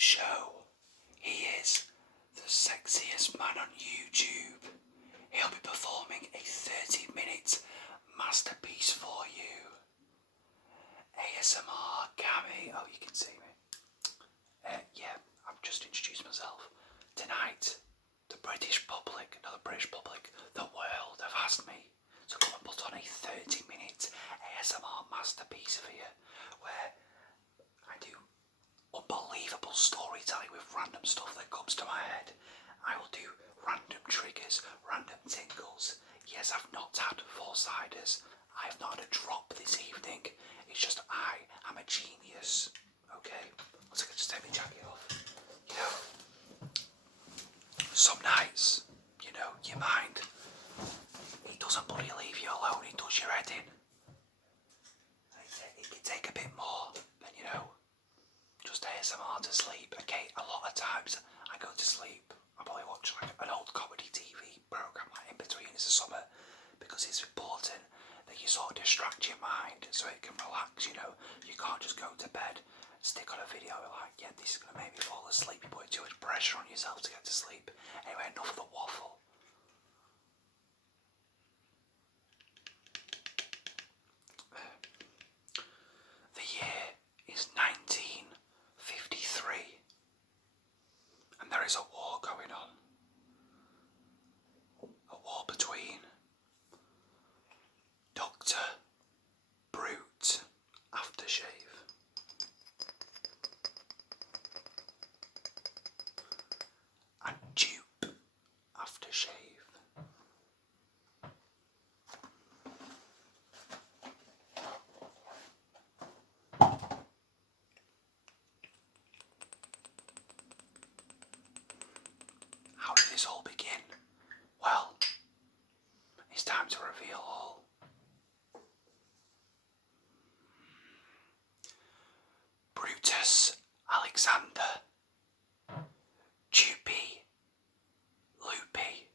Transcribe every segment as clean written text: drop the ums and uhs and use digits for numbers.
Show. He is the sexiest man on YouTube. He'll be performing a 30-minute masterpiece for you. ASMR Cammy. Oh, you can see me. Yeah, I've just introduced myself. Tonight, the British public, not the British public, the world have asked me to come and put on a 30-minute ASMR masterpiece for you, where I do unbelievable storytelling with random stuff that comes to my head. I will do random triggers, random tingles. Yes, I've not had 4 ciders. I have not had a drop this evening. It's just I am a genius. Okay? Let's just take my jacket off. You know, some nights, you know, your mind, it doesn't bloody leave you alone. It does your head in. It can take a bit more than, you know, just ASMR to sleep. Okay, a lot of times I go to sleep. I probably watch like an old comedy TV program like In Between Is the Summer, because it's important that you sort of distract your mind so it can relax, you know. You can't just go to bed, stick on a video like, yeah, this is going to make me fall asleep. You put too much pressure on yourself to get to sleep. Anyway, enough of the waffle. The year is 1953, and there is a war going on. A war between Dr. Brute Aftershave and Jupe Aftershave. How did this all begin? Well, it's time to reveal all. Brutus Alexander Jupi Loopy.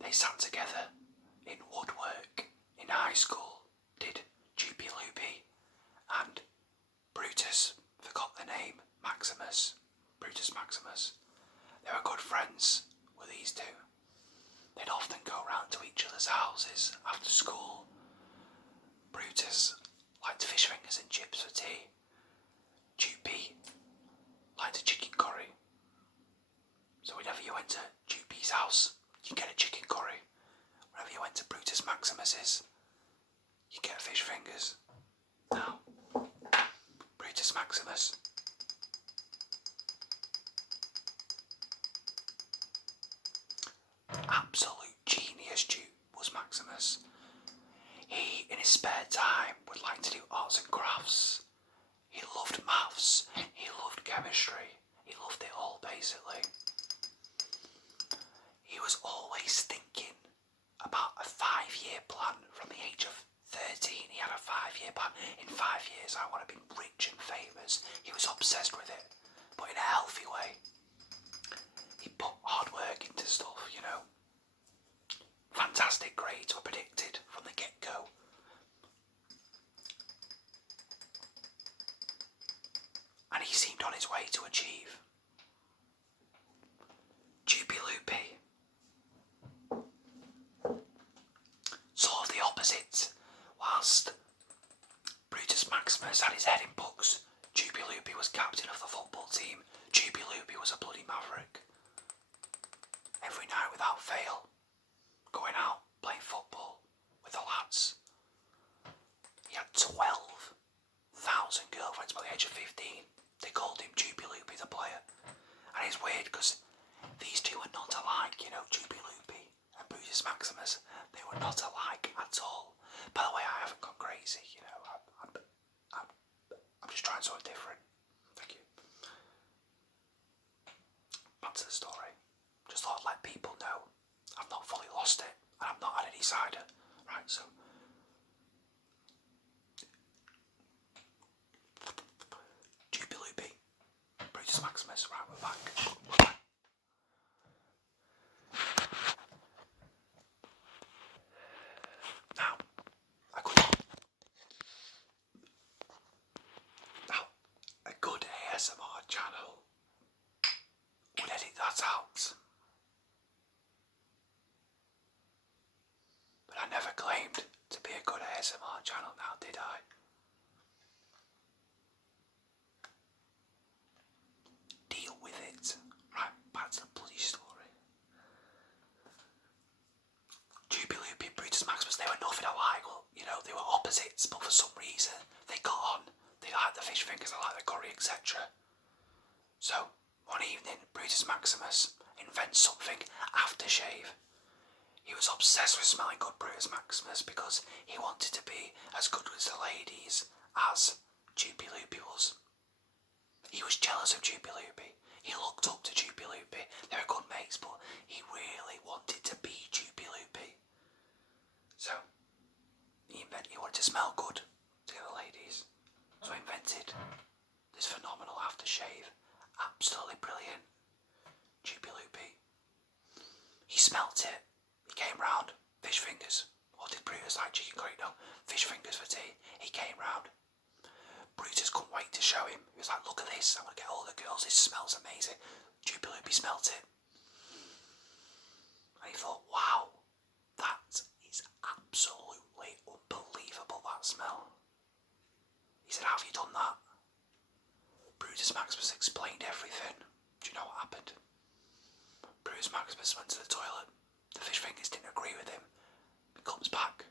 They sat together in woodwork in high school, did Jupi Loopy, and Brutus, forgot the name, Maximus, Brutus Maximus. They were good friends with these two. They'd often go round to each other's houses after school. Brutus liked fish fingers and chips for tea. Jupi liked a chicken curry. So whenever you went to Jupi's house, you get a chicken curry. Whenever you went to Brutus Maximus's, you get fish fingers. Now, Brutus Maximus, absolute genius was Maximus. He, in his spare time, would like to do arts and crafts. He loved maths, he loved chemistry, he loved it all basically. He was always thinking about a 5-year plan. From the age of 13, he had a 5-year plan. In 5 years I want to be rich and famous. He was obsessed with it, but in a healthy way. He put hard work into stuff, you know. Fantastic grades were predicted from the get-go. And he seemed on his way to achieve. Jupi Loopy, sort of the opposite. Whilst Brutus Maximus had his head in books, Jupi Loopy was captain of the football team. Jupi Loopy was a bloody maverick. Every night without fail, going out, playing football with the lads. He had 12,000 girlfriends by the age of 15. They called him Jupi Loopy the player. And it's weird because these two were not alike, you know, Jupi Loopy and Brutus Maximus. They were not alike at all. By the way, I haven't gone crazy, you know, I'm just trying something different. Thank you. Back to the story. Just thought I'd let people know I've not fully lost it and I've not had any cider. Right, so Jupi Loopy, Brutus Maximus, right, we're back. Now, a good ASMR channel fish fingers, I like the curry, etc. So, one evening, Brutus Maximus invents something, aftershave. He was obsessed with smelling good, Brutus Maximus, because he wanted to be as good with the ladies as Jupi Lupi was. He was jealous of Jupi Lupi. He looked up to Jupi Lupi. They were good mates, but he really wanted to be Jupi Lupi. So, he wanted to smell good to the ladies. So he invented this phenomenal aftershave. Absolutely brilliant. Jupi Lupi. He smelt it. He came round. Fish fingers. Or did Brutus like chicken curry? No. Fish fingers for tea. He came round. Brutus couldn't wait to show him. He was like, look at this. I'm going to get all the girls. This smells amazing. Jupi Lupi smelt it. And he thought, wow, that is absolutely unbelievable, that smell. He said, how have you done that? Brutus Maximus explained everything. Do you know what happened? Brutus Maximus went to the toilet. The fish fingers didn't agree with him. He comes back.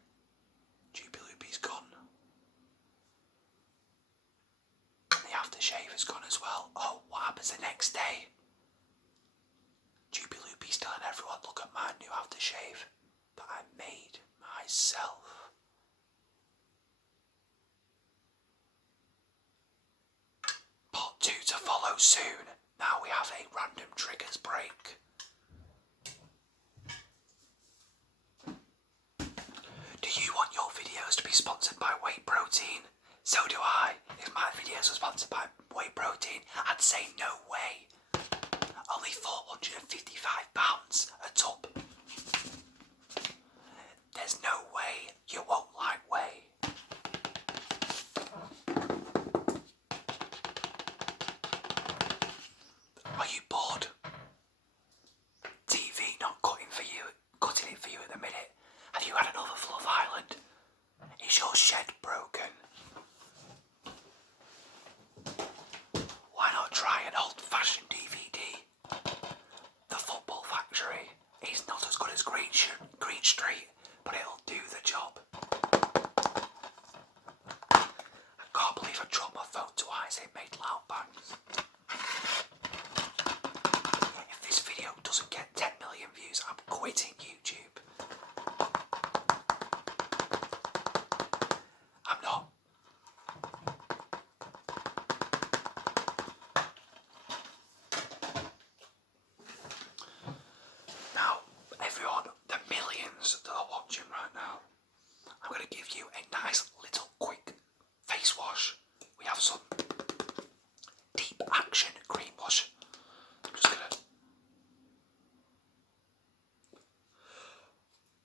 Jupi Lupi's gone. And the aftershave is gone as well. Oh, what happens the next day? Jupi Lupi's telling everyone, look at my new aftershave that I made myself. Part 2 to follow soon. Now we have a random triggers break. Do you want your videos to be sponsored by whey protein? So do I. If my videos were sponsored by whey protein, I'd say no way. Only £455 a tub. There's no way you won't like whey. Are you bored? TV not cutting it for you at the minute. Have you had another Love Island? Is your shed broken? Why not try an old-fashioned DVD? The Football Factory is not as good as Green Street, but it'll do the job. I can't believe I dropped my phone twice. It made loud bangs. If this video doesn't get 10 million views, I'm quitting YouTube. I'm not. Now, everyone, the millions that are watching right now, I'm going to give you a nice little quick face wash. We have some deep action cream wash. I'm just going to...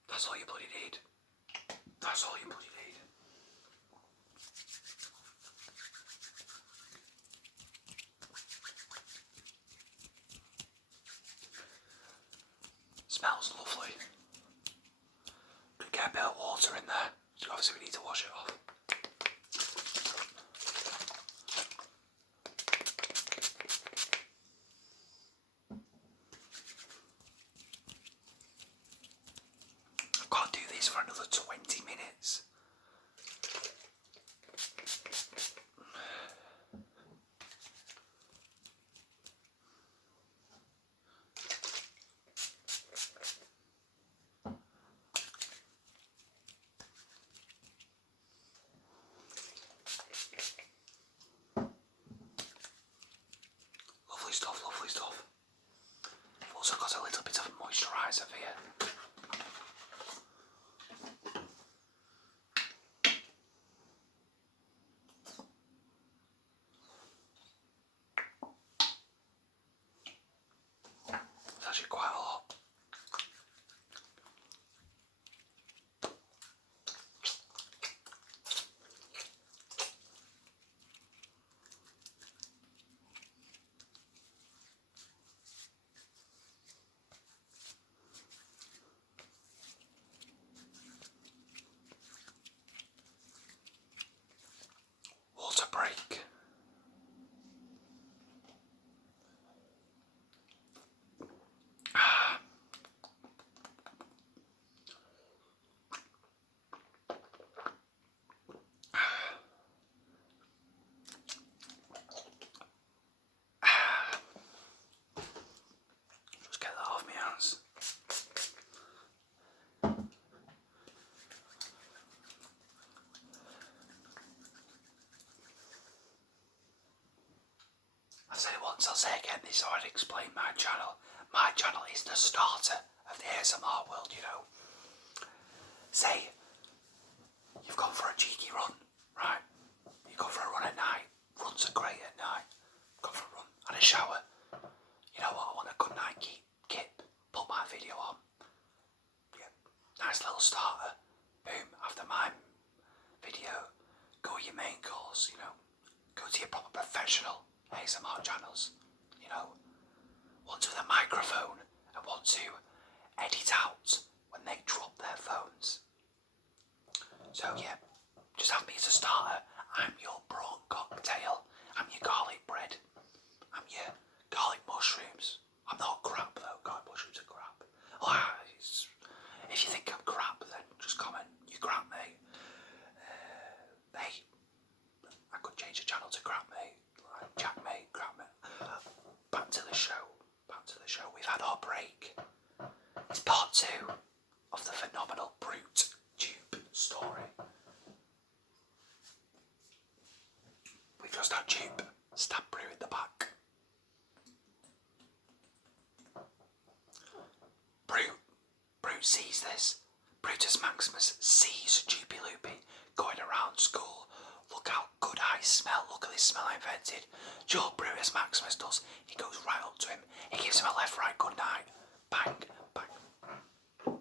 That's all you bloody need. That's all you bloody need. Smells lovely. Could get a bit of water in there. So obviously we need to wash it off. I've got to do this for another 20 minutes. Lovely stuff. I've also got a little bit of moisturiser here. once, I'll say again, this is how I'd explain my channel. My channel is the starter of the ASMR world, you know. Say, you've gone for a cheeky run, right? You go for a run at night. Runs are great at night. Go for a run and a shower. You know what, I want a good night kip. Put my video on. Yeah, nice little starter. Boom, after my video, go your main course, you know. Go to your proper professional ASMR channels, you know. One to the microphone and one to edit out when they drop their phones. So yeah, just have me as a starter. I'm your prawn cocktail. I'm your garlic bread. I'm your garlic mushrooms. I'm not crap though. Garlic mushrooms are crap. Oh, if you think I'm crap, then just comment. You crap, mate. Hey, I could change the channel to crap, mate. Like Jack, mate, crap, mate. Back to the show. Back to the show. We've had our break. It's part 2 of the phenomenal Brutus Jupi story. We've just had Jupi stab Brew in the back. Brew sees this. Brutus Maximus sees Jupi Loopy going around school. Look how good I smell. Look at this smell I invented. Joe Brutus Maximus does. He goes right up to him. He gives him a left, right, good night. Bang, bang.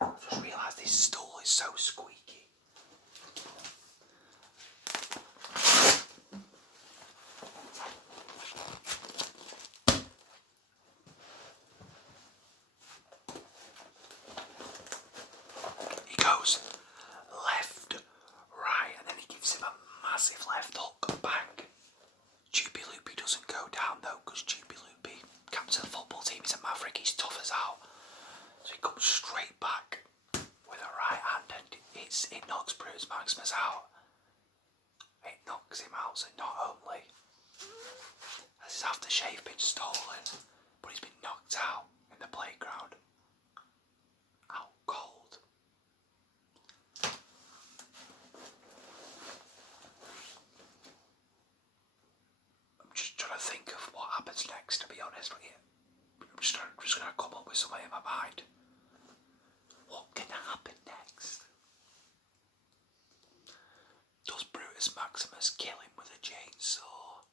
I just realised this stool is so squeaky. He goes left, right, and then he gives him a massive left hook. Bang. Jupi Loopy doesn't go down though, because Jupi Loopy, captain of the football team, he's a maverick, he's tough as out. So he comes straight back with a right hand and it knocks Brutus Maximus out. It knocks him out, so not only has his aftershave been stolen, but he's been knocked out in the playground. Out cold. I'm just trying to think of what happens next, to be honest, but yeah, I'm just going to come up with something in my mind. What can happen next? Does Brutus Maximus kill him with a chainsaw?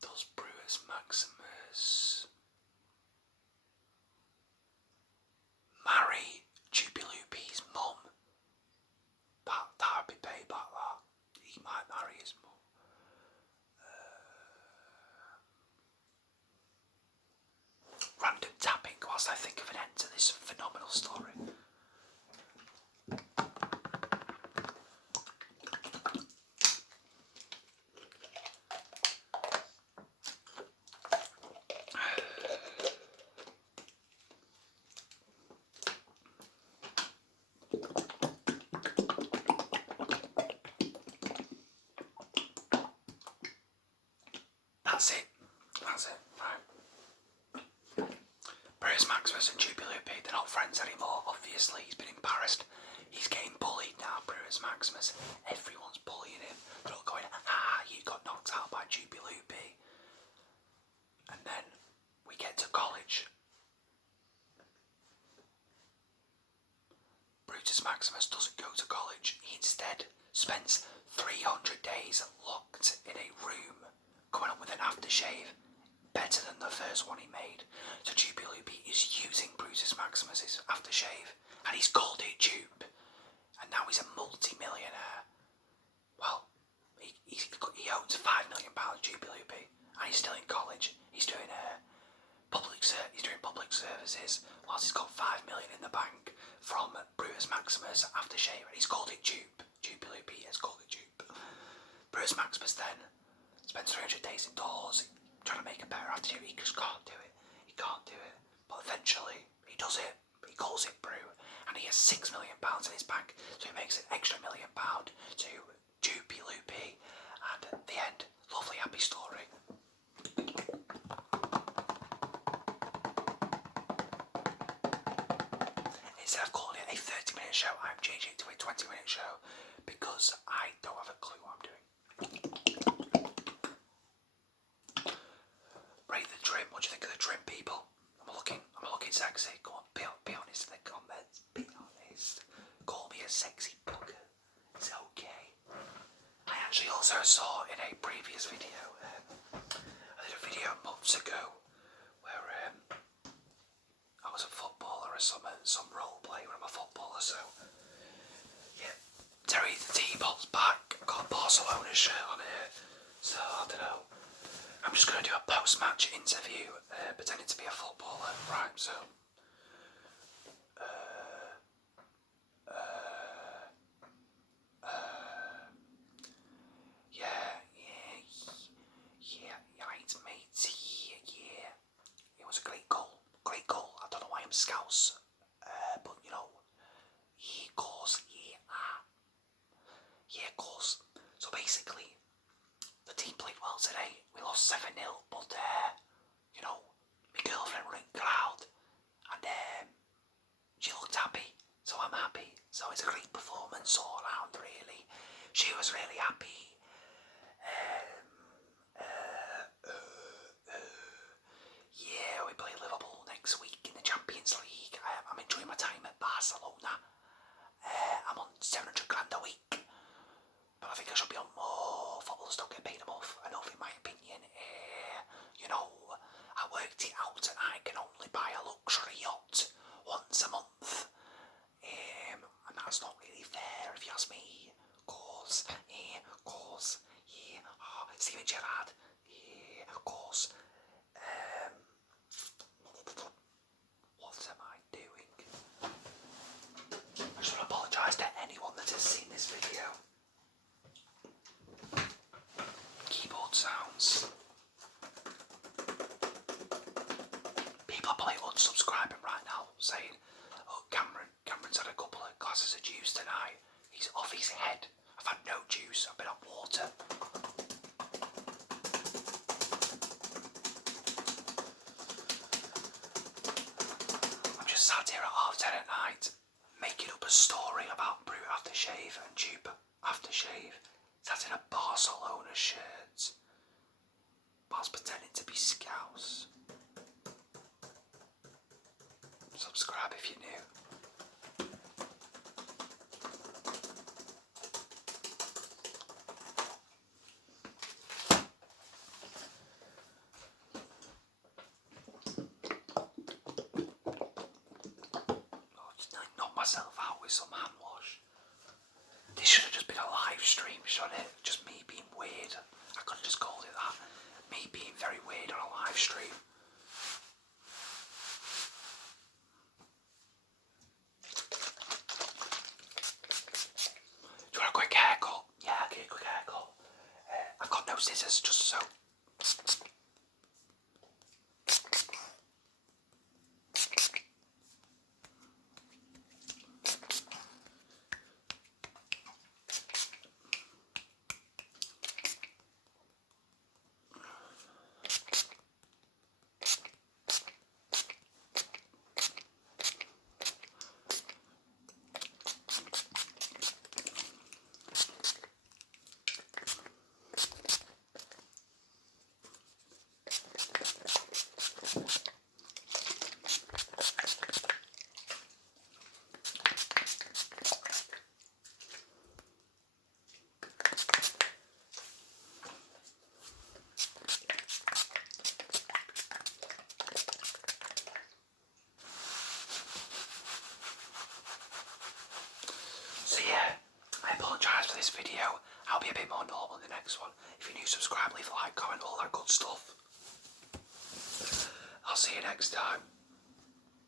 Does Brutus Maximus marry Jupi Loopy's mum? That would be payback, that. He might marry his mum. Random tapping whilst I think of an end to this phenomenal story. That's it. Right. Brutus Maximus and Jupi Loopy, they're not friends anymore. Obviously, he's been embarrassed. He's getting bullied now, Brutus Maximus. Everyone's bullying him. They're all going, you got knocked out by Jupi Loopy. And then we get to college. Brutus Maximus doesn't go to college. He instead spends 300 days locked in a room, coming up with an aftershave better than the first one he made. So Jupi Loopy is using Brutus Maximus's aftershave, and he's called it Jupe, and now he's a multi-millionaire. Well, he owns £5 million, Jupi Loopy, and he's still in college. He's doing public services whilst he's got £5 million in the bank from Brutus Maximus aftershave, and he's called it Jupe. Jupi Loopy has called it Jupe. Brutus Maximus then spends 300 days indoors trying to make a better aftershave. He just can't do it. He can't do it. But eventually he does it. He calls it Brew, and he has £6 million in his bank, so he makes an extra £1 million to Jupi Loopy, and at the end, lovely happy story. Instead of calling it a 30-minute show, I'm changing it to a 20-minute show because I don't have a clue what I'm doing. previous video. I did a video months ago where I was a footballer or some role play where I'm a footballer, so yeah. Terry the T-Bot's back. I've got a Barcelona shirt on here, so I don't know. I'm just going to do a post-match interview pretending to be a footballer, right, so right, mate, yeah. It was a great goal. I don't know why I'm Scouse, but you know, yeah, of course, yeah, of course. So basically, the team played well today. We lost 7-0, but you know, my girlfriend was in the crowd, and she looked happy, so I'm happy. So it's a great performance all around, really. She was really happy. Yeah, we play Liverpool next week in the Champions League. I'm enjoying my time at Barcelona. I'm on 700 grand a week, but I think I should be on more. Footballers don't get paid enough, enough in my opinion. You know, I worked it out and I can only buy a luxury yacht once a month. And that's not really fair if you ask me. Course, yeah. Oh, Steven Gerrard, yeah, of course. What am I doing? I just want to apologise to anyone that has seen this video. Keyboard sounds. People are probably unsubscribing right now, saying, "Oh, Cameron's had a couple of glasses of juice tonight. He's off his head. I've had no juice. I've been on water." I'm just sat here at 10:30 at night, making up a story about Brutus aftershave and Jupi aftershave, sat in a Barcelona shirt, whilst pretending to be Scouse. Subscribe if you're new. Knock myself out with some hand wash. This should have just been a live stream, shouldn't it? Just me being weird. I could have just called it that. Me being very weird on a live stream. Do you want a quick haircut? Yeah, I'll get a quick haircut. I've got no scissors, just so. So yeah, I apologise for this video. I'll be a bit more normal in the next one. If you're new, subscribe, leave a like, comment, all that good stuff. I'll see you next time.